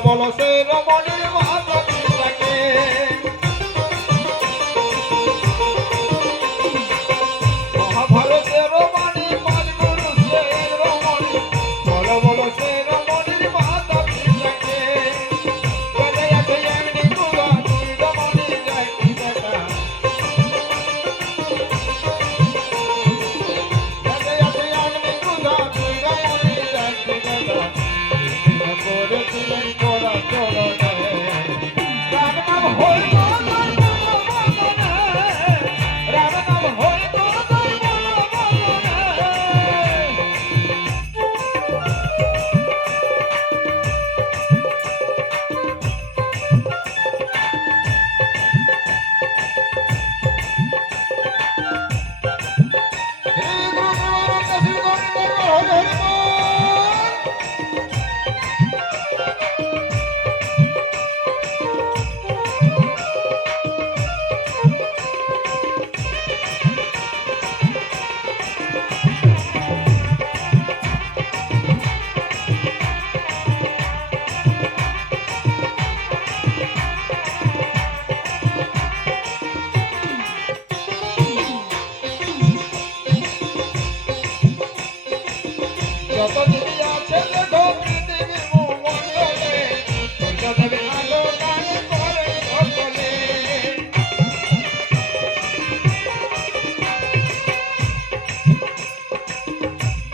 বলো সে রমণীর মাতা পিতাকে মহাভারতের রমণী পাঁচ গুরু সে রমণী বলো বলো সে রমণীর মাতা পিতাকে বেঁধে আছে এমনি গুলা দুই রমণী যায় কি বেটা বেঁধে আছে এমনি গুলা দুই রমণী যায় কি বেটা করেছিলেন করা চরণে রাম নাম হইল রাম নাম হইল যত দিদি আছে দেখো পৃথিবী মণ্ডলে সূর্য দেবে আলো গান করে সকলে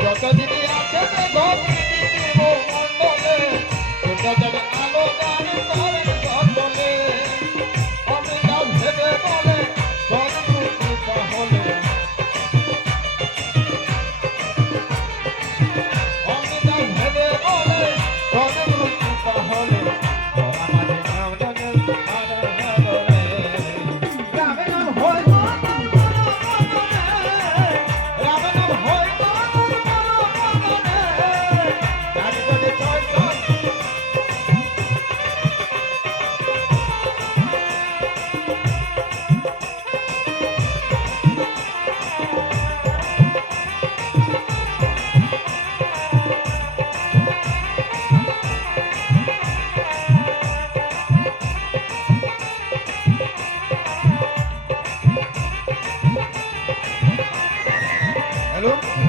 যত দিদি আছে দেখো পৃথিবী মণ্ডলে সূর্য দেবে আলো গান করে সকলে অমিতা ভেবে বলে সর্বমুক্তি হলে Hello?